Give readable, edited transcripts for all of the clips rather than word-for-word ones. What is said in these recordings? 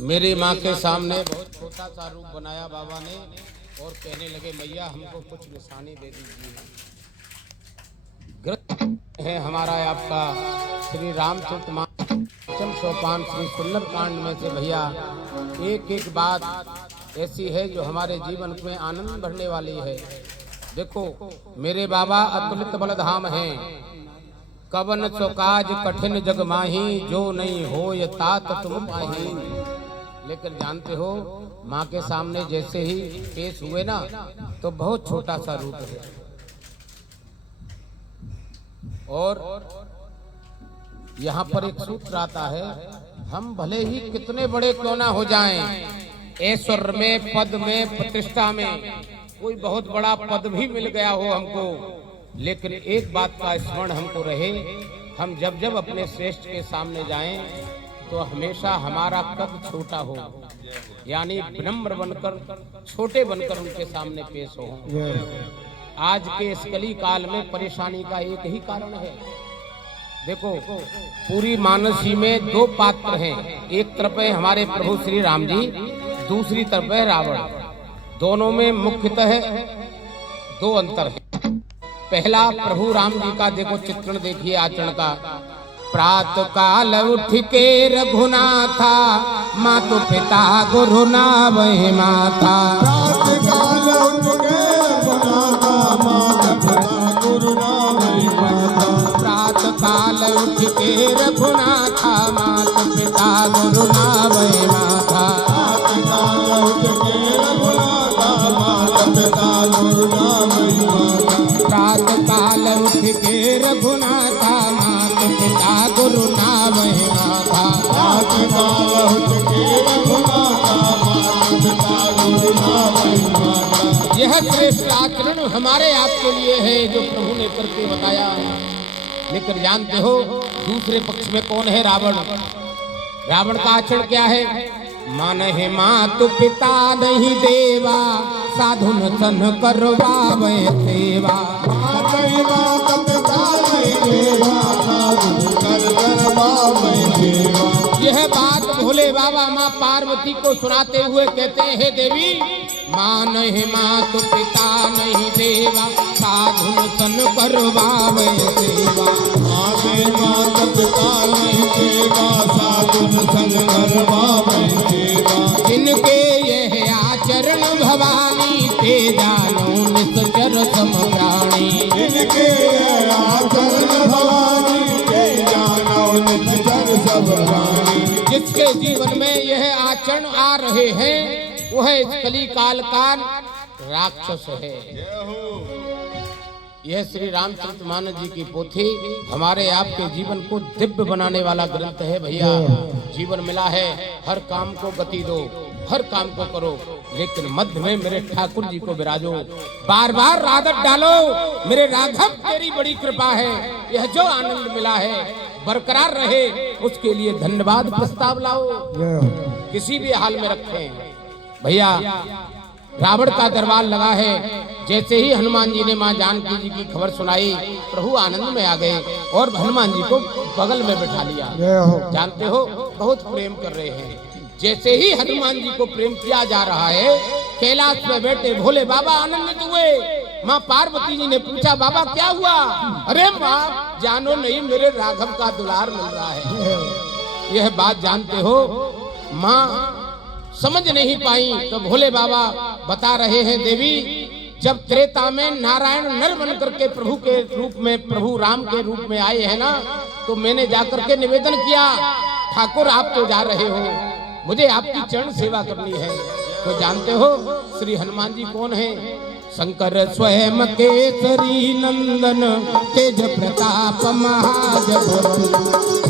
मेरी माँ के सामने बहुत छोटा सा रूप बनाया बाबा ने और कहने लगे मैया हमको कुछ निशानी दे दीजिए। ग्रंथ है हमारा आपका श्री रामचरितमानस सोपान श्री सुंदरकांड में से भैया एक एक बात ऐसी है जो हमारे जीवन में आनंद भरने वाली है। देखो मेरे बाबा अतुलित बलधाम हैं, कवन सो काज कठिन जग माही, जो नहीं हो ये तात तुम पाही। लेकिन जानते हो माँ के सामने जैसे ही पेश हुए ना तो बहुत छोटा सा रूप है। और यहाँ पर एक सूत्र आता है, हम भले ही कितने बड़े क्यों ना हो जाएं, ऐश्वर्य में, पद में, प्रतिष्ठा में, कोई बहुत बड़ा पद भी मिल गया हो हमको, लेकिन एक बात का स्मरण हमको रहे, हम जब जब अपने श्रेष्ठ के सामने जाएं तो हमेशा हमारा कद छोटा हो, यानी विनम्र बनकर, छोटे बनकर उनके सामने पेश हो। आज के इस कली काल में परेशानी का एक ही कारण है। देखो पूरी मानसी में दो पात्र हैं, एक तरफ है हमारे प्रभु श्री राम जी, दूसरी तरफ है रावण। दोनों में मुख्यतः दो अंतर है। पहला प्रभु राम जी का देखो चित्रण देखिए आचरण का। प्रात काल उठ के रघुनाथा, मातु पिता गुरु नावहि माथा। प्रात काल उठ के रघुनाथा, मातु पिता गुरु नावहि माथा। प्रात काल उठ के रघुनाथा, मातु पिता गुरु नावहि माथा। प्रात काल उठ के रघुनाथा, मातु पिता गुरु नावहि माथा। प्रात काल उठ के रघुनाथा, मातु पिता गुरु नावहि माथा। प्रात काल उठ के रघुनाथा, मातु पिता गुरु नावहि माथा। यह श्रेष्ठ आचरण हमारे आपके लिए है जो प्रभु ने करके बताया। लेकिन जानते हो दूसरे पक्ष में कौन है? रावण। रावण का आचरण क्या है? मानहि मातु पिता नहीं देवा, साधु न सन करवावे सेवा। मानहि मातु पिता नहीं देवा, साधु कर करवावे सेवा। यह बात भोले बाबा माँ पार्वती को सुनाते हुए कहते हैं, देवी मानहि मातु पिता नहीं देवा, साधु न सन करवावे सेवा। मानहि मातु पिता नहीं देवा, साधु न सन करवावे सेवा। जिनके यह आचरण भवानी, ते जानो निश्चर सम प्राणी। जिनके आचरण भवानी, ते जानो निश्चर सम प्राणी। जिसके जीवन में यह आचरण आ रहे हैं वह इस कली काल का राक्षस है। यह श्री रामचरितमानस जी की पोथी हमारे आपके जीवन को दिव्य बनाने वाला ग्रंथ है। भैया जीवन मिला है, हर काम को गति दो, हर काम को करो, लेकिन मध्य में मेरे ठाकुर जी को विराजो, बार बार आदत डालो। मेरे राघव तेरी बड़ी कृपा है, यह जो आनंद मिला है बरकरार रहे, उसके लिए धन्यवाद प्रस्ताव लाओ, किसी भी हाल में रखें। भैया रावण का दरबार लगा है। जैसे ही हनुमान जी ने माँ जानकी जी की खबर सुनाई, प्रभु आनंद में आ गए और हनुमान जी को बगल में बिठा लिया। जानते हो बहुत प्रेम कर रहे हैं। जैसे ही हनुमान जी को प्रेम किया जा रहा है, कैलाश में बैठे भोले बाबा आनंदित हुए। माँ पार्वती जी ने पूछा, बाबा क्या हुआ? अरे माँ जानो नहीं, मेरे राघव का दुलार मिल रहा है। यह बात जानते हो माँ समझ नहीं पाई तो भोले बाबा बता रहे हैं, देवी जब त्रेता में नारायण नर बन करके प्रभु के रूप में, प्रभु राम के रूप में आए हैं ना, तो मैंने जाकर के निवेदन किया, ठाकुर आप तो जा रहे हो, मुझे आपकी चरण सेवा करनी है। तो जानते हो श्री हनुमान जी कौन है? शंकर स्वयं केसरी नंदन, तेज प्रताप महाजगवंदन।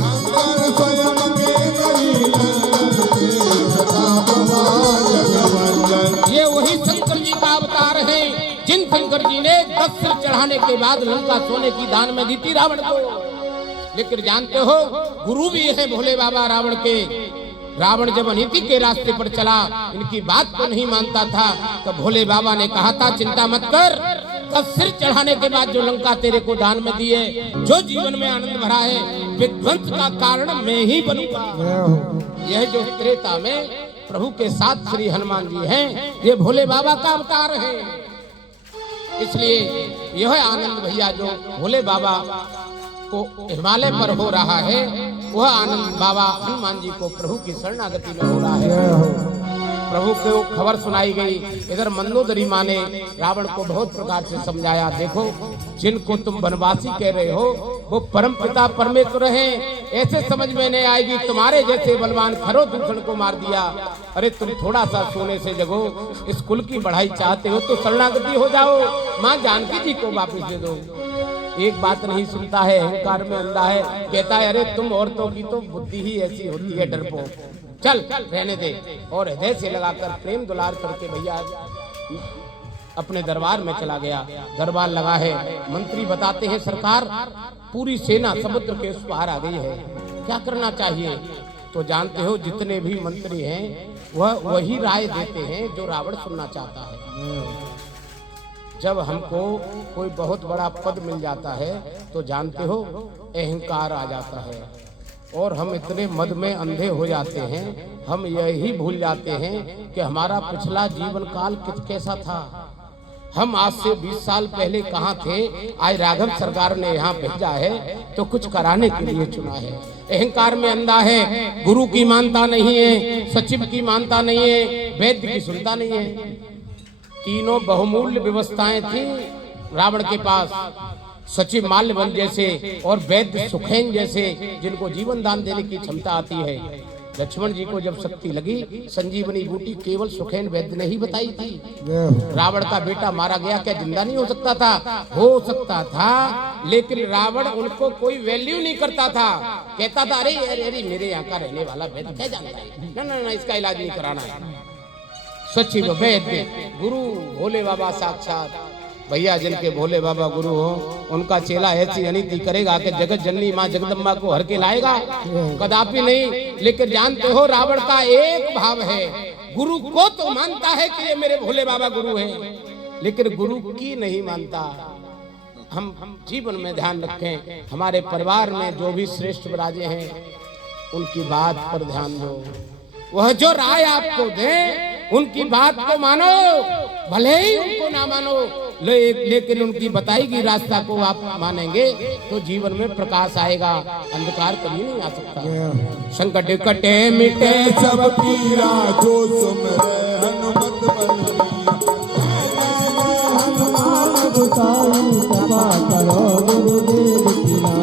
शंकर स्वयं केसरी नंदन, तेज प्रताप महाजगवंदन। ये वही शंकर जी का अवतार है जिन शंकर जी ने 10 सिर चढ़ाने के बाद लंका सोने की दान में दी थी रावण को। लेकिन जानते हो गुरु भी है भोले बाबा रावण के। रावण जब अनीति के रास्ते पर चला, इनकी बात को नहीं मानता था, तो भोले बाबा ने कहा था चिंता मत कर, 10 सिर चढ़ाने के बाद जो लंका तेरे को दान में दी है, जो जीवन में आनंद भरा है, विध्वंस का कारण मैं ही बनूंगा। यह जो त्रेता में प्रभु के साथ श्री हनुमान जी हैं, ये भोले बाबा का अवतार है। इसलिए यह आनंद भैया जो भोले बाबा को हिमालय पर हो रहा है, वह आनंद बाबा हनुमान जी को प्रभु की शरणागति में हो रहा है। प्रभु को खबर सुनाई गई। इधर मंदोदरी माँ ने रावण को बहुत प्रकार से समझाया, देखो जिनको तुम वनवासी कह रहे हो वो परम पिता परमेश्वर हैं, ऐसे समझ में नहीं आएगी। तुम्हारे जैसे बलवान खरो दूषण को मार दिया। अरे तुम थोड़ा सा सोने से जगो, इस कुल की बढ़ाई चाहते हो तो शरणागति हो जाओ, माँ जानकी जी को वापिस दे दो। एक बात नहीं सुनता है, अहंकार में अंधा है, कहता है अरे तुम औरतों की तो बुद्धि ही ऐसी होती है, डरपोक, चल रहने दे। और हृदय से लगाकर प्रेम दुलार करके भैया अपने दरबार में चला गया। दरबार लगा है। मंत्री बताते हैं सरकार पूरी सेना समुद्र के उस पार आ गई है, क्या करना चाहिए? तो जानते हो जितने भी मंत्री हैं वह वही राय देते हैं जो रावण सुनना चाहता है। जब हमको कोई बहुत बड़ा पद मिल जाता है तो जानते हो अहंकार आ जाता है और हम इतने मद में अंधे हो जाते हैं, हम यही भूल जाते हैं कि हमारा पिछला जीवन काल कैसा था। हम आज से 20 साल पहले कहाँ थे, आज राघव सरकार ने यहाँ भेजा है तो कुछ कराने के लिए चुना है। अहंकार में अंधा है, गुरु की मानता नहीं है, सचिव की मानता नहीं है, वैद्य की सुनता नहीं है। तीनों बहुमूल्य व्यवस्थाएं थी रावण के पास, सचिव माल्यवन जैसे और वैद्य सुखेन जैसे जिनको जीवन दान देने की क्षमता आती है। लक्ष्मण जी को जब शक्ति लगी, संजीवनी बूटी केवल सुखेन वैद्य ने ही बताई थी। रावण का बेटा मारा गया, क्या जिंदा नहीं हो सकता था? हो सकता था, लेकिन रावण उनको कोई वैल्यू नहीं करता था। कहता था अरे अरे अरे मेरे यहाँ का रहने वाला वैद्य क्या जानता है, ना ना ना इसका इलाज नहीं कराना है। सचिव वैद्य गुरु भोले बाबा साक्षात भैया, जिनके भोले बाबा गुरु हो उनका चेला ऐसी अनिति करेगा कि जगत जननी माँ जगदम्बा को हर के लाएगा? कदापि नहीं। लेकिन जानते हो रावण का एक भाव है, गुरु को तो मानता है कि ये मेरे भोले बाबा गुरु हैं, लेकिन गुरु की नहीं मानता। हम जीवन में ध्यान रखें, हमारे परिवार में जो भी श्रेष्ठ राजे हैं उनकी बात पर ध्यान दो। वह जो राय आपको दे उनकी बात को मानो, भले ही उनको ना मानो, लेकिन उनकी बताई गई रास्ता को आप मानेंगे तो जीवन में प्रकाश आएगा, अंधकार कभी नहीं आ सकता। संकट कटे मिटे सब पीरा जो सुमरे